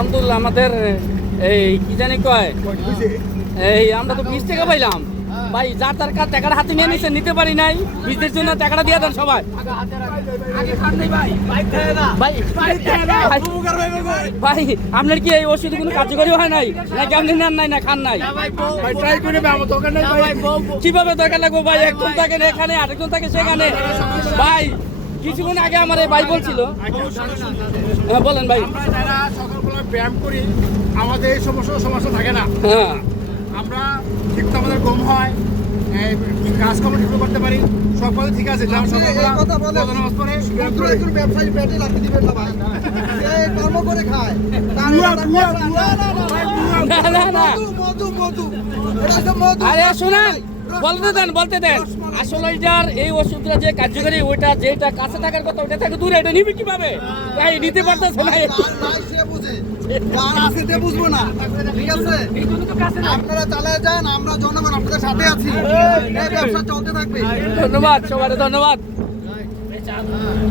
আলহামদুলিল্লাহ আমাদের এই কি জানি কয় এই আমরা তো 20 টাকা পাইলাম ভাই, যার তার কাছে টাকাটা হাতে নিয়ে নিচ্ছে, নিতে পারি নাই। বীজের জন্য টাকাটা দিয়ে দেন সবাই। ভাই আপনার কি এই ওষুধ কোনো কার্যকরী হয় নাই নাকি আপনি নেন নাই না খান নাই? কিভাবে দরকার লাগবে ভাই? একজন থাকেন এখানে, আরেকজন থাকে সেখানে। ভাই কিছুক্ষণ আগে আমার এই ভাই বলছিল, হ্যাঁ বলেন ভাই। সকালবেলা ব্যায়াম করি, আমাদের এই সমস্যা থাকে না। হ্যাঁ, আমরা ঠিক তো আমাদের কম হয়, কাজকর্ম ঠিক করতে পারি, সব কিছু ঠিক আছে। যেমন সকালবেলা নামাজ পড়ে ব্যবসায়ী পেটে লাগতে দিবেন না ভাই, কর্ম করে খায়। না না মধু মধু, এটা হচ্ছে মধু। আরে শোনেন, বলতে দেন আসলে এটার এই ওষুধটা যে কার্যকরী, ওইটা যেটা কাছে থাকার কথা ওইটা থেকে দূরে, এটা নিবি কিভাবে? ভাই নিতে পারতেছে না। সে বুঝে, যার আছে সে বুঝবো না, ঠিক আছে? আপনারা চালিয়ে যান, আমরা জনগণ আপনাদের সাথে আছি, এই ব্যবসা চলতে থাকবে। ধন্যবাদ সবাই, ধন্যবাদ।